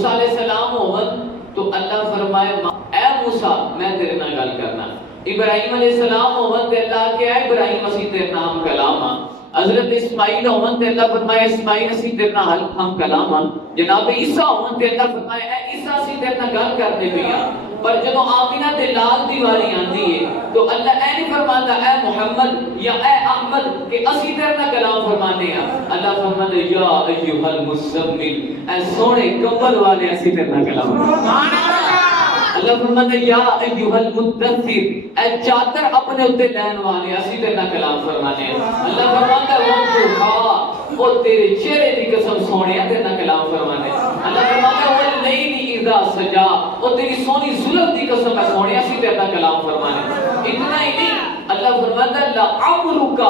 موسیٰ علیہ السلام ہوون تو اللہ فرمائے اے موسیٰ میں تیرے نال گل کرنا. ابراہیم علیہ السلام ہوون تے اللہ کہ اے ابراہیم اسی تیرے نام کلام ہاں. حضرت اسماعیل ہوون تے اللہ فرمایا اسماعیل اسی تیرے نال ہم کلام ہاں. جناب عیسیٰ ہوون تے اللہ فرمایا اے عیسیٰ اسی تیرے نال گل کرنے پے ہاں. پر جدوں آمینہ تے لال دی واری آندی ہے تو اللہ اے نہیں فرماندا اے محمد یا اے احمد کہ اسی تیرے نال کلام فرمانے ہاں. اللہ فرماندا یا ایھا المزمل اے سونے کمبل والے اسی تیرے نال کلام سبحان اللہ. اللہ فرماتا ہے یا ایھا المدثر اے چادر اپنے اوتے لین والے اسی تیرے نال کلام فرمانے ہیں. اللہ فرماتا ہے وہ او تیرے چہرے دی قسم سونیا تیرے نال کلام فرمانے ہیں. اللہ فرماتا ہے وہ لیلی اذا سجا او تیری سونی زلف دی قسم ہے سونیا اسی تیرے نال کلام فرمانے ہیں. اتنا ہی نہیں اللہ فرماتا ہے لعمرک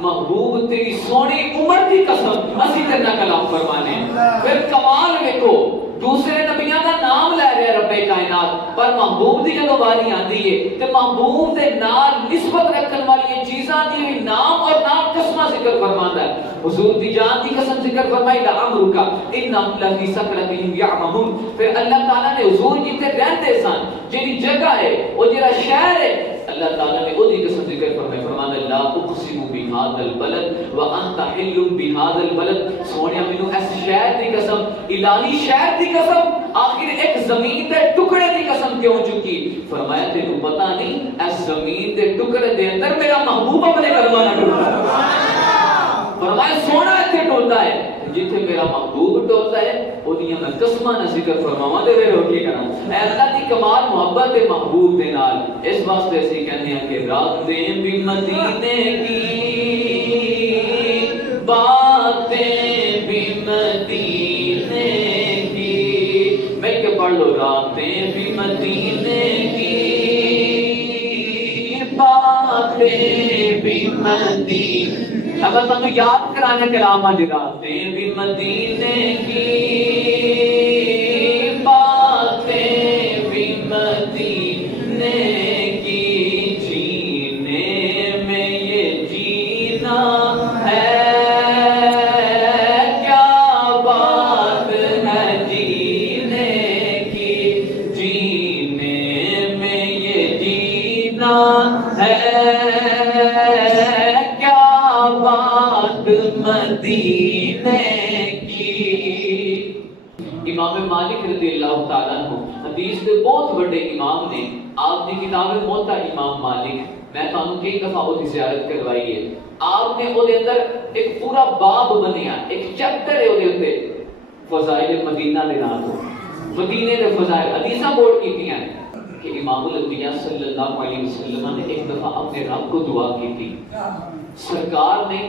محبوب تیری سونی عمر دی قسم اسی تیرے نال کلام فرمانے ہیں. پھر کمال دیکھو دوسرے نبیوں کا نام لے رہے رب کائنات پر محبوب دی جدوں باری آندی ہے تے محبوب دے نال نسبت رکھن والی چیزاں دی بھی نام اور نام قسمہ ذکر فرماندا ہے. حضور دی جان دی قسم ذکر فرمائی لعمرک انہم لفی سکرتہم یعمہون. پھر اللہ تعالیٰ نے حضور جتنے رہندے سن جہی جگہ ہے وہ جڑا شہر ہے اللہ تعالیٰ نے وہ دی قسم ذکر فرمائی فرمانا لا اقسم بہذا البلد وانت حل بہذا البلد. سونیا مینوں اس شہر دی قسم الہی شہر دی قسم آخر ایک زمین دے ٹکڑے دی قسم کیوں چکی. فرمایا تینوں پتہ نہیں اس زمین دے ٹکڑے دے اندر میرا محبوب اپنے قدماں نال ٹرتا. فرمایا سونا ایتھے ٹرتا ہے جتھے میرا محبوب ٹرتا ہے اودیاں میں قسماں نہ ذکر فرماواں تے پھر ہو کے کراں. اے اللہ دی کمال محبت ہے محبوب دے نال. اس واسطے اسی کہندے ہیں کہ راتیں بھی مدینے کی باتیں بھی مدینے کی. میں کہ پڑھ لو راتیں بھی مدینے کی باتیں بھی مدینے. اب تمہیں یاد کرانے کلام آج راتیں بھی مدینے کی باتیں بھی مدینے کی. جینے میں یہ جینا ہے کیا بات ہے جینے کی. جینے میں یہ جینا ہے مدینے کی. امام مالک رضی اللہ تعالیٰ عنہ حدیث کے بہت بڑے امام نے. آپ کی کتاب موتا امام مالک میں تانوں کئی دفعہ وہ زیارت کروائی ہے. آپ نے وہ دے اندر ایک پورا باب بنیا ایک چیپٹر ہے وہ دے اندر فضائل مدینہ دے نام مدینے دے فضائل حدیثاں بورڈ کیتیاں کہ امام الانبیاء صلی اللہ علیہ وسلم نے ایک دفعہ اپنے رب کو دعا کی تھی. سرکار نے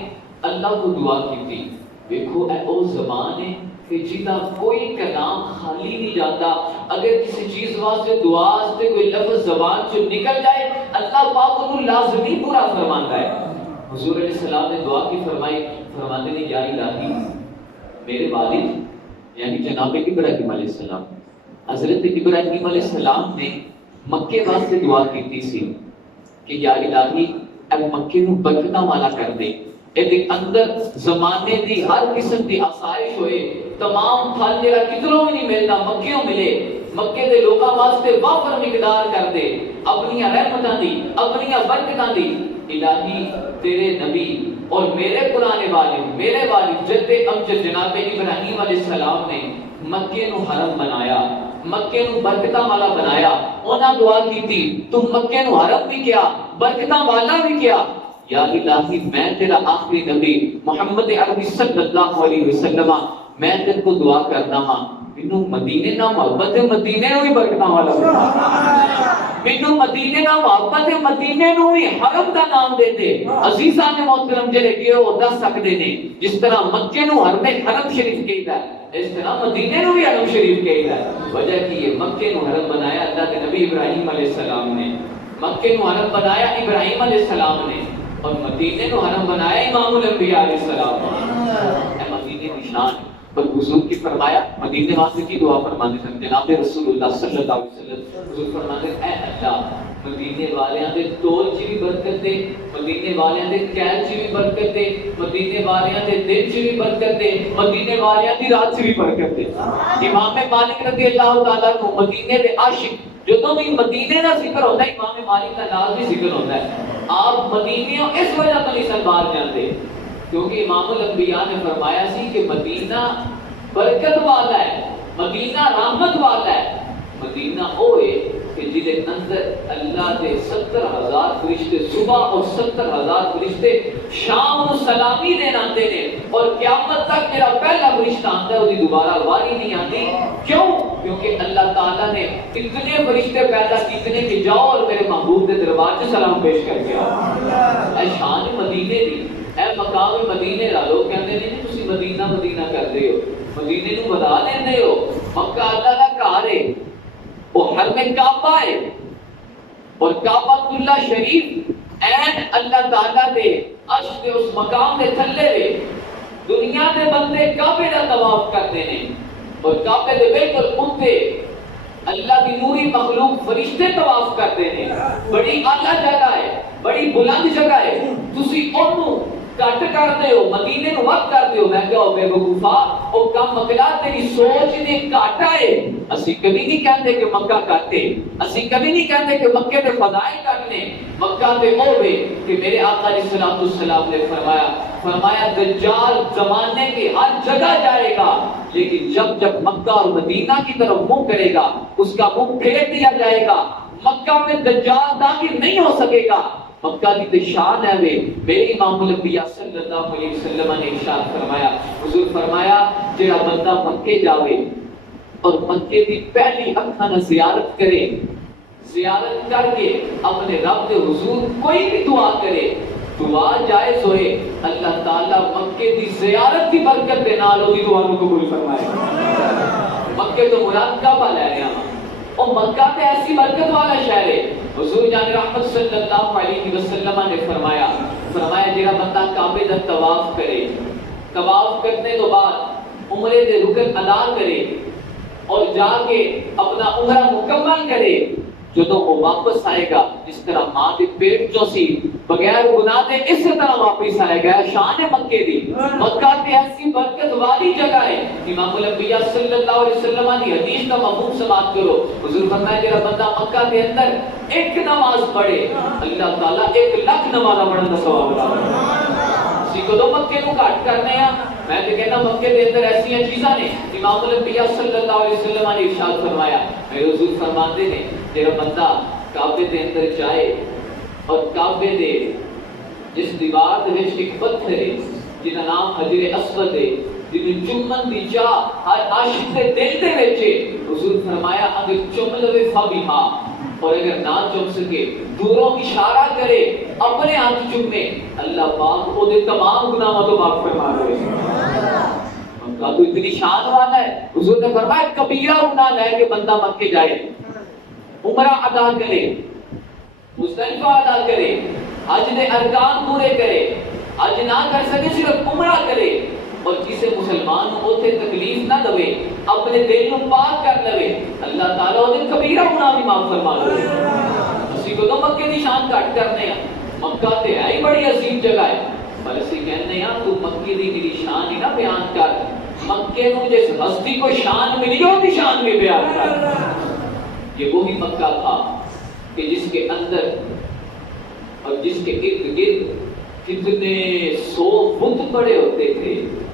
اللہ کو دعا کی تھی. دیکھو اے او زبان ہے کہ جیتا کوئی کلام خالی نہیں جاتا. اگر کسی چیز واسطے دعا واسطے کوئی لفظ زبان سے نکل جائے اللہ پاک انہوں لازمی پورا فرماتا ہے. حضور علیہ السلام نے دعا کی فرمائی فرماتے نے یا الہی میرے والد یعنی جناب ابراہیم علیہ السلام حضرت ابراہیم علیہ السلام نے مکے واسطے دعا کی سی کہ یا الہی اے مکے نو برکتاں والا کر دے. ایدے اندر زمانے دی ہر قسم دی آسائش ہوئے. تمام پھل جڑا کدھروں بھی نہیں ملتا مکیوں ملے. مکے دے لوکاں واسطے وافر مقدار کر دے اپنی رحمتاں دی اپنی برکتاں دی. الہی تیرے نبی اور میرے قرآن والد میرے والد جد امجد جناب ابراہیم علیہ السلام نے مکے نو حرم بنایا مکے نو برکتاں والا بنایا. انہاں دعا کی تھی تم مکے نو حرم بھی کیا برکتاں والا بھی کیا. یا الہی میں تیرا آخری نبی محمد عربی صلی اللہ علیہ وسلم میں تیرے کو دعا کرنا ہاں مینوں مدینے نہ محبت مدینے نو ہی برکتاں والا بنا. مینوں مدینے نہ محبت مدینے نو ہی حرم دا نام دے دے. عزیزان محترم جڑے کہ او دس سکدے نے جس طرح مکے نو حرم شریف کہیدا ہے اس طرح مدینے نو بھی حرم شریف کہیدا ہے. وجہ کی یہ مکے نو حرم بنایا اللہ کے نبی ابراہیم علیہ السلام نے. مکے نو حرم بنایا ابراہیم علیہ السلام نے اور مدینے نو حرم بنایا امام الانبیاء علیہ السلام. اے مدینے کی شان اور حضور کی فرمایا مدینے واسطے کی دعا فرمانے تھے جناب رسول اللہ صلی اللہ علیہ وسلم حضور فرماتے اے اللہ مدینے والیاں دے تول چ بھی برکت دے مدینے والیاں دے کیل چ بھی برکت دے مدینے والیاں دے دن چ بھی برکت دے مدینے والیاں دی رات چ بھی برکت دے امام مالک رضی اللہ تعالیٰ کو مدینے دے عاشق جو بھی مدینے کا ذکر ہوتا ہے امام مالک کا نام بھی ذکر ہوتا ہے آپ مدینے اس وجہ تو نہیں سن باہر جاتے کیونکہ امام الانبیاء نے فرمایا سی کہ مدینہ برکت والا ہے مدینہ رحمت والا ہے مدینہ ہوئے کہ جدے اندر اللہ دے 70,000 فرشتے صبح اور 70,000 فرشتے شام کو سلامی دین آتے ہیں اور قیامت تک میرا پہلا فرشتہ آتا ہے وہ دوبارہ واری نہیں آتی کیوں؟ کیونکہ اللہ تعالیٰ نے اتنے فرشتے پیدا کیتے کہ جاؤ اور میرے محبوب کے دربار سے سلام پیش کر کے آؤ اے شان مدینے دی اے مقام مدینے لا لوگ کہتے ہیں تسی مدینہ مدینہ کرتے ہو مدینے نو بدا لیندے ہو مکہ اللہ دا گھر ہے وہ حرم کعبہ ہے اور کعبہ اللہ شریف این اللہ تعالیٰ دے عرش دے اس مقام دے تھلے دے دنیا دے بندے کعبے دا طواف کرتے ہیں اور کعبے دے بالکل اوتے اللہ کی نوری مخلوق فرشتے طواف کرتے ہیں بڑی اعلیٰ جگہ ہے بڑی بلند جگہ ہے تسی اونوں کٹ کرتے ہو مدینے نو وقت کرتے ہو میں کہو بے وقوفا او کم مکلا تیری سوچ نے کاٹا ہے اسی کبھی نہیں کہتے کہ مکہ کاٹے اسی کبھی نہیں کہتے کہ مکے دے فضائل کاٹنے مکہ تے ہوے کہ میرے آقا علیہ السلام نے فرمایا دجال زمانے کے ہر جگہ جائے گا لیکن جب جب مکہ اور مدینہ کی طرف منہ کرے گا اس کا منہ پھیر دیا جائے گا مکہ میں دجال داخل نہیں ہو سکے گا مکہ کی شان ہے میرے امام الانبیاء صلی اللہ علیہ وسلم نے ارشاد فرمایا حضور فرمایا جڑا بندہ مکے جاوے اور مکے دی پہلی اکھاں نال زیارت کرے زیارت کر کے اپنے رب کے حضور کوئی بھی دعا کرے دعا جائز ہوئے اللہ تعالیٰ مکے دی زیارت کی برکت دے نال دی دعا کو قبول فرمائے مکے تو مراد کعبہ لے رہے ہیں اور مکہ تے ایسی برکت والا شہر ہے حضور جان رحمت صلی اللہ علیہ وسلم نے فرمایا جڑا بندہ کعبے دا طواف کرے طواف کرنے تو بعد عمرے دے رکن ادا کرے اور جا کے اپنا عمرہ مکمل کرے جدوں وہ واپس آئے گا جس طرح ماں کے پیٹ چوں سی بغیر گناہ دے اس طرح واپس آئے گا شان ہے مکے دی مکہ تے ایسی برکت والی جگہ ہے امام الانبیاء صلی اللہ علیہ وسلم کی حدیث کا مفہوم سماعت کرو حضور فرمایا جڑا بندہ مکہ کے اندر ایک نماز پڑھے اللہ تعالیٰ 1,00,000 نماز پڑھن دا ثواب عطا کرے اسی کو تو مکے کو کٹ کرنے ہیں میں تو کہنا مکے کے اندر ایسی چیزاں نے امام الانبیاء صلی اللہ علیہ وسلم نے ارشاد فرمایا میرے حضور فرماتے ہیں جڑا بندہ کعبے دے اندر جائے اور کعبے دے جس دیوار دے وچ ایک پتھر ہے جس دا نام حجر اسود ہے جن چومن دی چاہ ہر عاشق دے دل دے وچ حضور فرمایا اگر چوم لوے فبھا اور اگر نہ چوم سکے دوروں اشارہ کرے اپنے ہاتھ چومے اللہ پاک او دے تمام گناہوں تو معاف فرما دے مکہ تو اتنی شان والا ہے حضور نے فرمایا کبیرہ گناہ لے کے بندہ مکے جائے عمرہ ادا کرے مزدلفہ ادا کرے حج دے ارکان پورے کرے حج نہ کر سکے صرف عمرہ کرے اور کسی مسلمان کو تے تکلیف نہ دے اپنے دل کو پاک کر لے اللہ تعالیٰ دے کبیرہ گناہ بھی معاف فرما دے اسی کو تو مکے دی شان کٹ کرنے ہیں مکہ تے ہے ہی بڑی عظیم جگہ ہے پر اسی کہنے ہیں تو مکے دی میری شان ہی نہ بیان کر مکے نو جس ہستی کو شان ملی ہو دی شان بھی بیان کر یہ وہی مکہ تھا کہ جس کے اندر اور جس کے ارد گرد کتنے 100 بت پڑے ہوتے تھے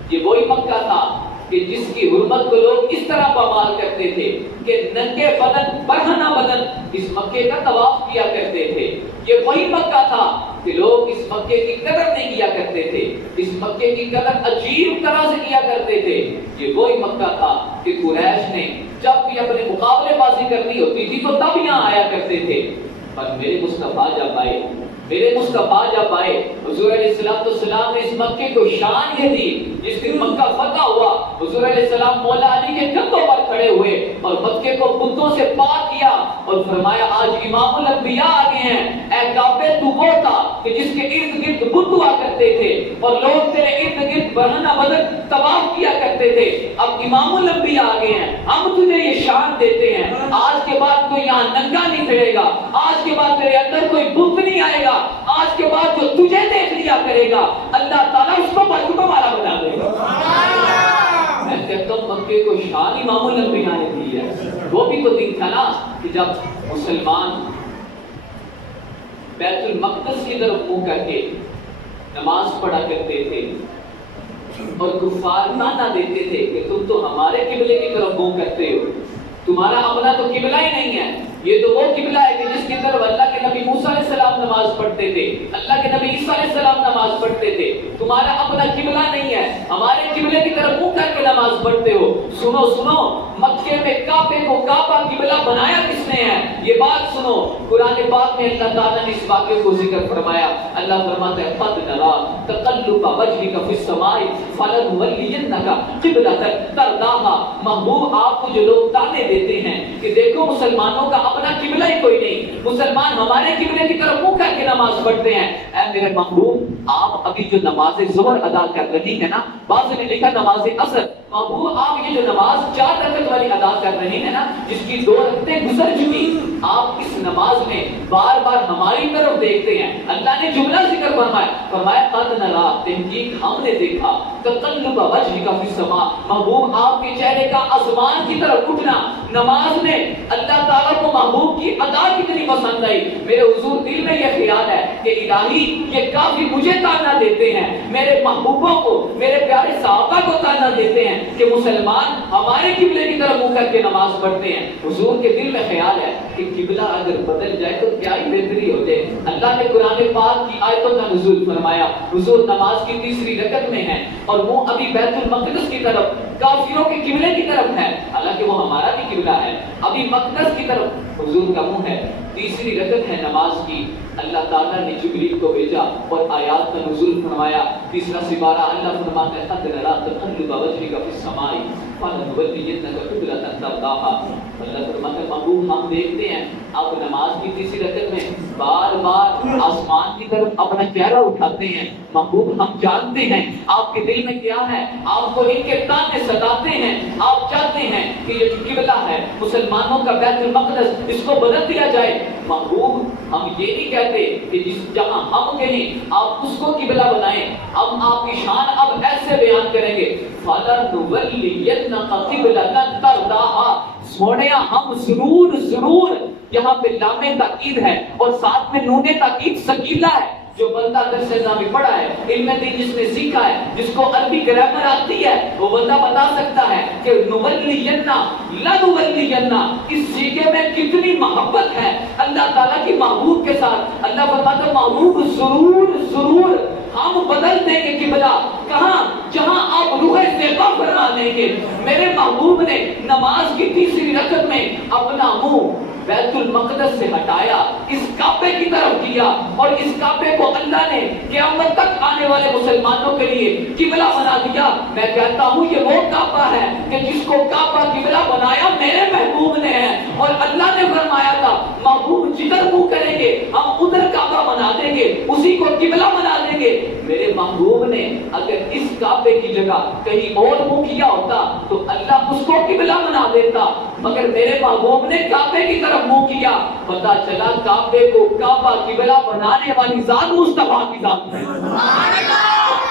یہ وہی مکہ تھا کہ جس کی حرمت کو لوگ اس طرح پامال کرتے تھے کہ ننگے بدن برہنہ بدن اس مکے کا طواف کیا کرتے تھے یہ وہی مکہ تھا کہ لوگ اس مکے کی قدر نہیں کیا کرتے تھے اس مکے کی قدر عجیب طرح سے کیا کرتے تھے یہ وہی مکہ تھا کہ قریش نے جب بھی اپنے مقابلے بازی کرنی ہوتی تھی تو تب یہاں آیا کرتے تھے پر میرے مصطفیٰ جب آئے حضور علیہ السلام نے اس مکے کو شان یہ دی جس دن مکہ فتح ہوا حضور علیہ السلام مولا علی کے کندھوں پر کھڑے ہوئے اور مکے کو بتوں سے پاک کیا اور فرمایا آج امام الانبیاء آ گئے ہیں، اے کعبے تو وہ تھا کہ جس کے ارد گرد بت ہوا کرتے تھے اور لوگ تیرے ارد گرد برہنہ بدن طواف کیا کرتے تھے، اب امام الانبیاء آ گئے ہیں، ہم تجھے یہ شان دیتے ہیں، آج کے بعد کوئی یہاں ننگا نہیں پھرے گا، آج کے بعد تیرے اندر کوئی بت نہیں آئے گا، آج کے بعد جو تجھے دیکھ لیا کرے گا اللہ تعالیٰ اس کو بچوں والا بنا دے گا۔ میں کہتا ہوں مکے کو شان امام الانبیاء نے دی ہے۔ وہ بھی تو دن تھا نا کہ جب مسلمان بیت المقدس کی طرف منہ کر کے نماز پڑھا کرتے تھے اور کفار تانا دیتے تھے کہ تم تو ہمارے قبلے کی طرف منہ کرتے ہو، تمہارا اپنا تو قبلہ ہی نہیں ہے، یہ تو وہ قبلہ ہے کہ جس کی طرف اللہ کے نبی موسیٰ علیہ السلام نماز پڑھتے تھے، اللہ کے نبی عیسیٰ علیہ السلام نماز پڑھتے تھے، تمہارا اپنا قبلہ نہیں ہے، ہمارے قبلے کی طرف منہ کر کے نماز پڑھتے ہو۔ سنو سنو، مکے میں کعبے کو کعبہ قبلہ بنایا کس نے ہے؟ یہ بات سنو، قرآن پاک میں اللہ تعالیٰ نے اس واقعے کو ذکر فرمایا۔ اللہ فرماتا ہے قد نرا تقلب وجهك في السماء فلنولينك قبلة ترضاها۔ محبوب آپ کو جو لوگ تانے دیتے ہیں کہ دیکھو مسلمانوں کا اپنا قبلہ ہی کوئی نہیں، مسلمان ہمارے قبلے کی طرف منہ کر کے نماز پڑھتے ہیں، اے میرے محبوب آپ ابھی جو نماز ظہر ادا کر رہی ہیں نا، بعض نے لکھا نماز عصر، محبوب آپ یہ جو نماز 4 رکعت والی ادا کر رہے ہیں نا، جس کی 2 رکعتیں گزر چکی، آپ اس نماز میں بار بار ہماری طرف دیکھتے ہیں۔ اللہ نے جملہ ذکر فرمایا قد نرا، تحقیق ہم نے دیکھا، تقلب وجهك في السماء، محبوب آپ کے چہرے کا آسمان کی طرف اٹھنا نماز میں اللہ تعالیٰ کو محبوب کی ادا کتنی پسند آئی۔ میرے حضور دل میں یہ خیال ہے کہ الہی یہ کافی مجھے تانا دیتے ہیں، میرے محبوبوں کو، میرے پیارے صحابہ کو تانا دیتے ہیں کہ مسلمان ہمارے قبلے کی طرف منہ کر کے نماز پڑھتے ہیں۔ حضور کے دل میں خیال ہے کہ قبلہ اگر بدل جائے تو کیا ہی بہتری ہو جائے۔ اللہ نے قرآن پاک کی آیتوں کا نزول فرمایا، حضور نماز کی 3ری رکعت میں ہیں اور وہ ابھی بیت المقدس کی طرف کافروں کے قبلے کی طرف ہے، حالانکہ وہ ہمارا بھی قبلہ ہے، ابھی مقدس کی طرف حضور کا منہ ہے، 3ری رکعت ہے نماز کی، اللہ تعالیٰ نے جبریل کو بھیجا اور آیات کا نزول فرمایا۔ 3را سپارہ اللہ فرماتا ہے قد نرا تقلب وجهك في السماء فلنولينك قبلة ترضاها۔ اللہ فرماتا ہے محبوب ہم دیکھتے ہیں آپ نماز کی 3ری رکعت میں بار بار آسمان کی طرف اپنا چہرہ اٹھاتے ہیں، محبوب ہم جانتے ہیں آپ کے دل میں کیا ہے، آپ کو ان کے تانے ستاتے ہیں، آپ چاہتے ہیں کہ یہ قبلہ ہے مسلمانوں کا بیت المقدس، اس کو بدل دیا جائے۔ محبوب ہم یہ نہیں کہتے کہ جہاں ہم کہیں آپ اس کو قبلہ بنائیں، ہم آپ کی شان اب ایسے بیان کریں گے فَلَنُوَلِّيَنَّكَ قِبْلَةً تَرْضَاهَا۔ سونیا ہم ضرور یہاں پہ لام تاکید ہے اور ساتھ میں نون تاکید ثقیلہ ہے۔ جو بندہ درس نظامی پڑھا ہے، علم دین جس نے سیکھا ہے، جس کو عربی گرامر آتی ہے، وہ بندہ بتا سکتا ہے کہ نولینا لنولینا اس سیکھے میں کتنی محبت ہے اللہ تعالیٰ کی محبوب کے ساتھ۔ اللہ فرماتا ہے محبوب ضرور ہم بدل دیں گے قبلہ، کہاں؟ جہاں آپ روح زیبا فرما دیں گے۔ میرے محبوب نے نماز کی 3ری رکعت میں اپنا منہ بیت المقدس سے ہٹایا، اس کعبے کی طرف کیا اور اس کعبے کو اللہ نے قیامت تک آنے والے مسلمانوں کے لیے قبلہ بنا دیا۔ میں کہتا ہوں یہ وہ کعبہ ہے کہ جس کو کعبہ قبلہ بنایا میرے محبوب نے ہے، اور اللہ نے فرمایا تھا محبوب جدھر منہ کریں گے ہم ادھر کعبہ بنا دیں گے، اسی کو قبلہ بنا دیں گے۔ میرے محبوب نے اگر اس کعبے کی جگہ کہیں اور منہ کیا ہوتا تو اللہ اس کو قبلہ بنا دیتا، مگر میرے محبوب نے کعبے کی طرف منہ کیا، پتہ چلا کعبے کو کعبہ قبلہ بنانے والی ذات مصطفیٰ کی ذات ہے۔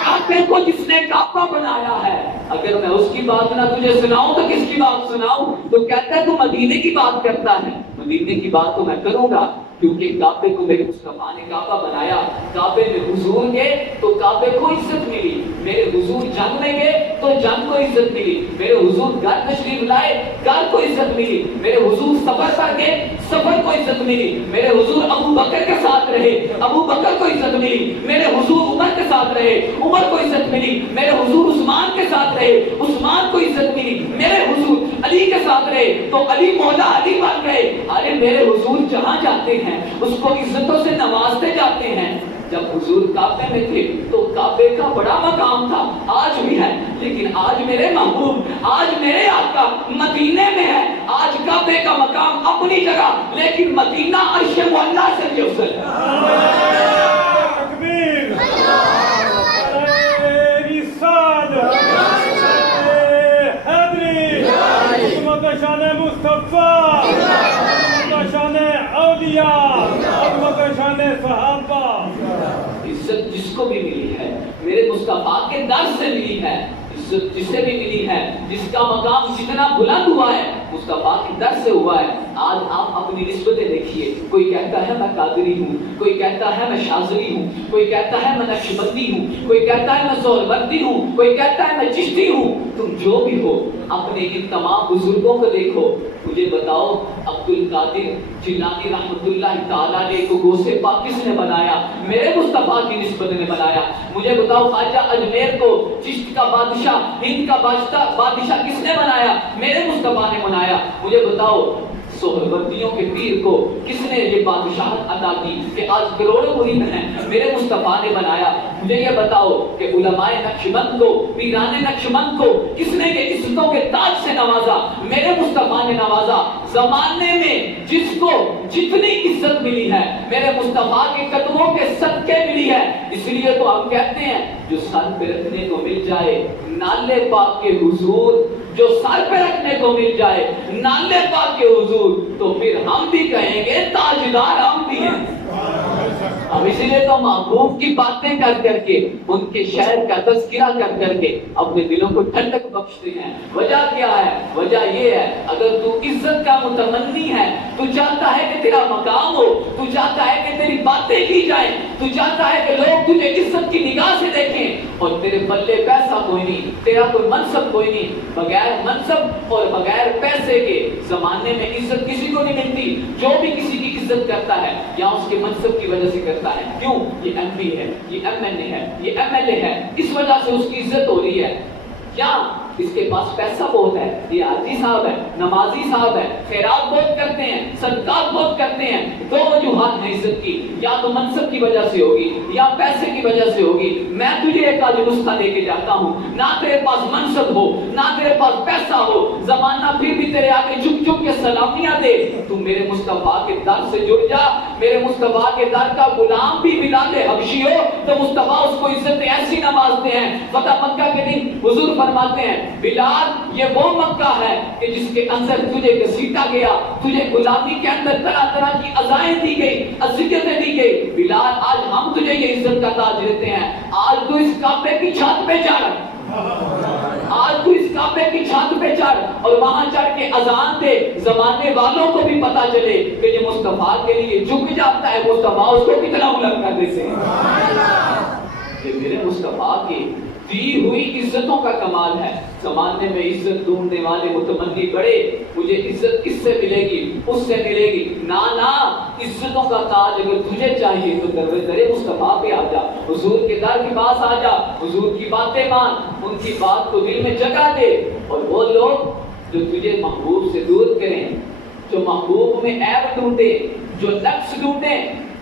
کعبے کو جس نے کعبہ بنایا ہے، اگر میں اس کی بات نہ تجھے سناؤں تو کس کی بات سناؤں؟ تو کہتا ہے تو مدینے کی بات کرتا ہے، مدینے کی بات تو میں کروں گا کیونکہ کعبے کو میرے مصطفیٰ نے کعبہ بنایا۔ کعبے میں حضور گئے تو کعبے کو عزت ملی، میرے حضور جنگ میں گئے تو جنگ کو عزت ملی، میرے حضور گھر تشریف لائے گھر کو عزت ملی، میرے حضور سفر پر گئے سفر کو عزت ملی، میرے حضور ابو بکر کے ساتھ رہے ابو بکر کو عزت ملی، میرے حضور عمر کے ساتھ رہے عمر کو عزت ملی، میرے حضور عثمان کے ساتھ رہے عثمان کو عزت ملی، میرے حضور علی کے ساتھ رہے تو علی مولا علی بن گئے۔ ارے میرے حضور جہاں جاتے ہیں اس کو عزتوں سے نوازتے جاتے ہیں۔ جب حضور کعبے میں تھے تو کعبے کا بڑا مقام تھا، آج بھی ہے، لیکن آج میرے محبوب، آج میرے آقا مدینے میں ہے، آج کعبے کعبے کا مقام اپنی جگہ، لیکن مدینہ عرش معلیٰ سے بھی افضل ہے۔ تکبیر، شان مصطفیٰ، شان اولیاء، شان صحابہ۔ عزت جس کو بھی ملی ہے میرے مصطفیٰ کے در سے ملی ہے، عزت جسے بھی ملی ہے، جس کا مقام جتنا بلند ہوا ہے مصطفیٰ کے در سے ہوا ہے۔ آج آپ اپنی نسبتیں دیکھیے، کوئی کہتا ہے میں قادری ہوں، کوئی کہتا ہے میں شاذلی ہوں، کوئی کہتا ہے میں نقشبندی ہوں، کوئی کہتا ہے میں سہروردی ہوں، کوئی کہتا ہے میں چشتی ہوں۔ تم جو بھی ہو اپنے ان تمام بزرگوں کو دیکھو، مجھے بتاؤ عبد القادر جیلانی رحمۃ اللہ تعالیٰ نے کو غوث پاک کس نے بنایا؟ میرے مصطفیٰ کی نسبت نے بنایا۔ مجھے بتاؤ خواجہ اجمیر کو چشت کا بادشاہ، ہند کا بادشاہ کس نے بنایا؟ میرے مصطفیٰ نے بنایا۔ مجھے بتاؤ سہروردیوں کے پیر کو کس نے یہ بادشاہت عطا کی کہ آج کروڑوں مرید ہیں؟ میرے مصطفیٰ نے بنایا۔ مجھے یہ بتاؤ کہ علماء نقشبند کو، پیران نقشبند کو کس نے یہ عزتوں کے تاج سے نوازا؟ میرے مصطفیٰ نے نوازا۔ زمانے میں جس کو جتنی عزت ملی ہے میرے مصطفیٰ کے قدموں کے صدقے ملی ہے۔ اس لیے تو ہم کہتے ہیں جو سر پہ رکھنے کو مل جائے نالے پاک کے حضور، جو سر پہ رکھنے کو مل جائے نالے پاک کے حضور، تو پھر ہم بھی کہیں گے تاجدار ہم بھی ہیں۔ اب اسی لیے تو محبوب کی باتیں کر کر کے، ان کے شہر کا تذکرہ کر کر کے اپنے دلوں کو ٹھنڈک بخشتے ہیں۔ وجہ کیا ہے؟ وجہ یہ ہے اگر تو عزت کا متمنی ہے، تو چاہتا ہے کہ تیرا مقام ہو، تو چاہتا ہے کہ تیری باتیں کی جائیں، تو چاہتا ہے کہ لوگ تجھے عزت کی نگاہ سے دیکھیں، اور تیرے پلے پیسہ کوئی نہیں، تیرا کوئی منصب کوئی نہیں، بغیر منصب اور بغیر پیسے کے زمانے میں عزت کسی کو نہیں ملتی۔ جو بھی کسی کی عزت کرتا ہے یا اس کے منصب کی وجہ سے کرتا ہے، کیوں؟ یہ ایم پی ہے، یہ ایم این اے ہے، یہ ایم ایل اے ہے، اس وجہ سے اس کی عزت ہو رہی ہے۔ کیا اس کے پاس پیسہ بہت ہے، یہ حاجی صاحب ہے، نمازی صاحب ہے، خیرات بہت کرتے ہیں، صدقات بہت کرتے ہیں۔ دو وجوہات ہیں عزت کی، یا تو منصب کی وجہ سے ہوگی یا پیسے کی وجہ سے ہوگی۔ میں تجھے ایک آج نسخہ دے کے جاتا ہوں، نہ تیرے پاس منصب ہو نہ تیرے پاس پیسہ ہو، زمانہ پھر بھی تیرے آگے جھک جھک کے سلامیاں دے، تو میرے مصطفیٰ کے در سے جڑ جا۔ میرے مصطفیٰ کے در کا غلام بھی بلال حبشی ہو تو مصطفیٰ اس کو عزت ایسی نوازتے ہیں۔ فتح مکہ کے دن حضور فرماتے ہیں بلال یہ وہ مکہ ہے کہ جس کے اندر تجھے گھسیٹا گیا، تجھے غلامی کے اندر طرح طرح کی اذائیں دی گئی، اذیتیں دی گئی۔ بلال آج ہم تجھے یہ عزت کا تاج دیتے ہیں، آج تو اس کعبے کی چھت پہ چڑھ، آج تو اس کعبے کی چھت پہ چڑھ اور وہاں چڑھ کے اذان دے، زمانے والوں کو بھی پتا چلے کہ یہ مصطفیٰ کے لیے جھک جاتا ہے، مصطفیٰ اس کو کتنا بلند کر دیتے ہیں۔ یہ میرے مصطفیٰ کی دی ہوئی عزتوں کا کمال ہے۔ زمانے میں عزت ڈھونڈنے والے متمنی بڑے، مجھے عزت کس سے ملے گی؟ اس سے ملے گی۔ نا نا، عزتوں کا تاج اگر تجھے چاہیے تو در مصطفیٰ پہ آ جا، حضور کے در کے پاس آ جا، حضور کی باتیں مان، ان کی بات کو دل میں جگہ دے، اور وہ لوگ جو تجھے محبوب سے دور کریں، جو محبوب میں عیب ڈھونڈے، جو نقص ڈھونڈے،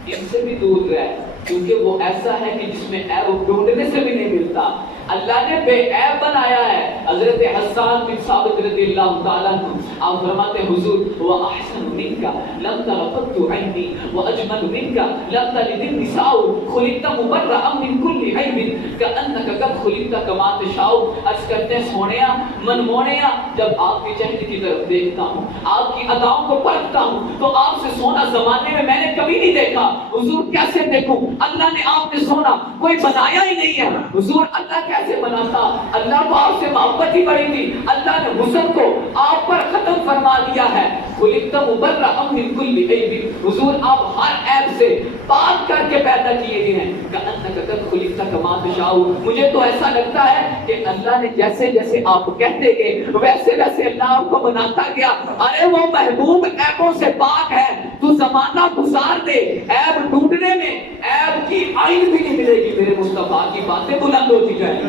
ان سے بھی دور رہ، کیونکہ وہ ایسا ہے کہ جس میں عیب ڈھونڈنے سے بھی نہیں ملتا۔ اللہ نے بے عیب بنایا ہے۔ حضرت حسان بن ثابت رضی اللہ تعالیٰ عنہ آپ فرماتے ہیں حضور وَأَحْسَنُ مِنْكَ لَمْ تَرَ قَطُّ عَيْنِي وَأَجْمَلُ مِنْكَ لَمْ تَلِدِ النِّسَاءُ خُلِقْتَ مُبَرَّأً مِنْ كُلِّ عَيْبٍ كَأَنَّكَ قَدْ خُلِقْتَ كَمَا تَشَاءُ۔ عرض کرتے ہیں سونیا منمونیا، جب آپ کے چہرے کی طرف دیکھتا ہوں، آپ کی اداؤں کو پرکھتا ہوں، تو آپ سے سونا زمانے میں میں نے کبھی نہیں دیکھا۔ حضور کیسے دیکھوں؟ اللہ نے آپ نے سونا کوئی بنایا ہی نہیں ہے۔ حضور اللہ کیسے بناتا؟ اللہ کو آپ سے محبت ہی بڑی تھی، اللہ نے حسن کو آپ پر ختم فرما دیا ہے۔ خلقت مبرأ من کل عیب، حضور آپ ہر عیب سے پاک کر کے پیدا کیے گئے ہیں۔ کأنک قد خلقت کما تشاء، مجھے تو ایسا لگتا ہے کہ اللہ نے جیسے جیسے آپ کہتے گئے ویسے ویسے اللہ آپ کو بناتا گیا۔ ارے وہ محبوب عیبوں سے پاک ہے، تو زمانہ گزار دے، عیب ڈھونڈنے میں عیب کی آئین بھی نہیں ملے گی، میرے مصطفیٰ کی باتیں بلند ہوتی جائیں گی۔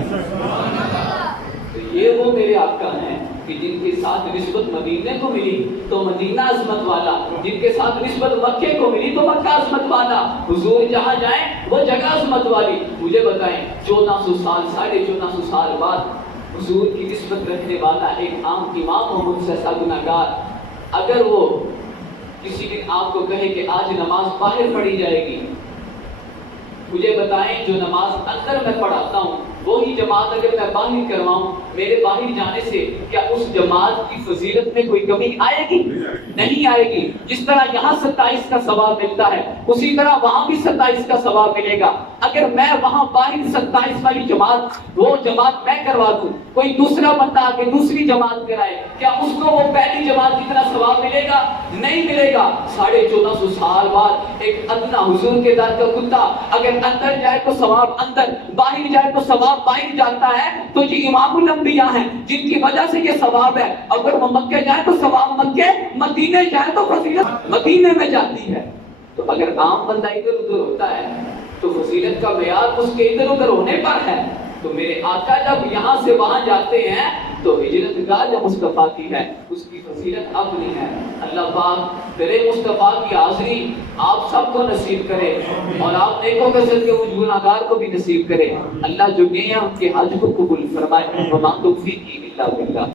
تو یہ وہ میرے آقا ہیں کہ جن کے ساتھ نسبت مدینے کو ملی تو مدینہ عظمت والا، جن کے ساتھ نسبت مکے کو ملی تو مکہ عظمت والا، حضور جہاں جائیں وہ جگہ عظمت والی۔ مجھے بتائیں 1400 سال 1450 سال بعد حضور کی نسبت رکھنے والا ایک عام امام ہو، مجھ سے ایسا گناہگار اگر وہ کسی دن آپ کو کہے کہ آج نماز باہر پڑھی جائے گی، مجھے بتائیں جو نماز اندر میں پڑھاتا ہوں وہی جماعت اگر میں باہر کرواؤں، میرے باہر جانے سے کیا اس جماعت کی فضیلت میں کوئی کمی آئے گی؟ نہیں آئے گی۔ جس طرح یہاں 27 کا ثواب ملتا ہے اسی طرح وہاں بھی 27 کا ثواب ملے گا۔ اگر میں وہاں باہر 27 والی جماعت وہ جماعت میں کروا دوں، کوئی دوسرا بندہ آ کے دوسری جماعت کرائے، کیا اس کو وہ پہلی جماعت کی طرح ثواب ملے گا؟ نہیں ملے گا۔ 1450 سال بعد ایک ادنا حضور کے در کا کتا اگر اندر جائے تو ثواب اندر، باہر جائے تو ثواب باہر جاتا ہے، تو یہ امام الانبیاء ہیں جن کی وجہ سے یہ ثواب ہے۔ اگر وہ مکے جائے تو ثواب مکے، مدینے جائے تو فضیلت مدینے میں جاتی ہے۔ تو اگر عام بندہ ادھر ادھر ہوتا ہے تو فضیلت کا معیار اس کے ادھر ادھر ہونے پر ہے۔ تو میرے آقا جب یہاں سے وہاں جاتے ہیں تو ہجرت گاہ جو مصطفیٰ کی ہے اس کی فضیلت اپنی ہے۔ اللہ پاک تیرے مصطفیٰ کی حاضری آپ سب کو نصیب کرے اور آپ نیکوں کے صدقے مجھ گناہگار کو بھی نصیب کرے۔ اللہ جو گئے ہیں ان کے حج کو قبول فرمائے۔ وما توفیقی الا باللہ۔